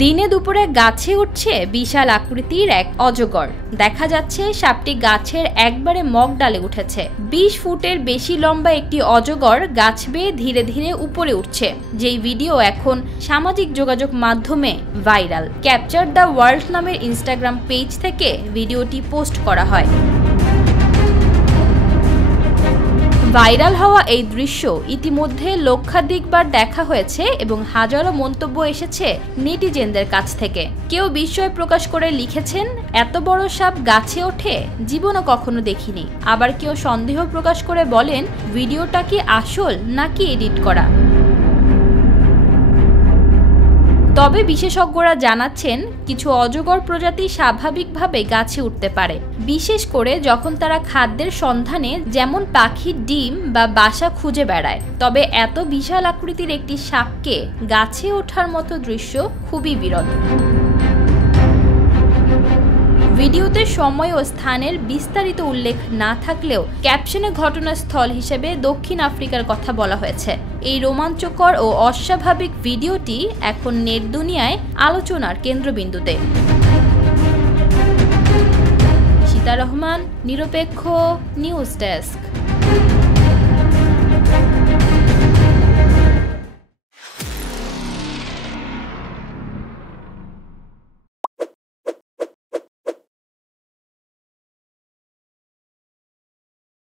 দিনে দুপুরে গাছে উঠছে বিশাল আকৃতির এক অজগর। দেখা যাচ্ছে সাপটি গাছের একবারে মগ ডালে উঠেছে। 20 ফুটের বেশি লম্বা একটি অজগর গাছ বেয়ে ধীরে ধীরে উপরে উঠছে, যেই ভিডিও এখন সামাজিক যোগাযোগ মাধ্যমে ভাইরাল। ক্যাপচার দ্য ওয়ার্ল্ড নামের ইনস্টাগ্রাম পেজ থেকে ভিডিওটি পোস্ট করা হয়। ভাইরাল হওয়া এই দৃশ্য ইতিমধ্যে লক্ষাধিকবার দেখা হয়েছে এবং হাজারো মন্তব্য এসেছে নেটিজেনদের কাছ থেকে। কেউ বিস্ময় প্রকাশ করে লিখেছেন, এত বড় সাপ গাছে ওঠে, জীবনও কখনো দেখিনি। আবার কেউ সন্দেহ প্রকাশ করে বলেন, ভিডিওটা কি আসল নাকি এডিট করা। তবে বিশেষজ্ঞরা জানাচ্ছেন, কিছু অজগর প্রজাতি স্বাভাবিকভাবে গাছে উঠতে পারে, বিশেষ করে যখন তারা খাদ্যের সন্ধানে, যেমন পাখির ডিম বা বাসা খুঁজে বেড়ায়। তবে এত বিশাল আকৃতির একটি সাপকে গাছে ওঠার মতো দৃশ্য খুবই বিরল। ভিডিওতে সময় ও স্থানের বিস্তারিত উল্লেখ না থাকলেও ক্যাপশনে ঘটনাস্থল হিসেবে দক্ষিণ আফ্রিকার কথা বলা হয়েছে। এই রোমাঞ্চকর ও অস্বাভাবিক ভিডিওটি এখন নেট দুনিয়ায় আলোচনার কেন্দ্রবিন্দুতে। সীতা রহমান, নিরপেক্ষ, নিউজ ডেস্ক।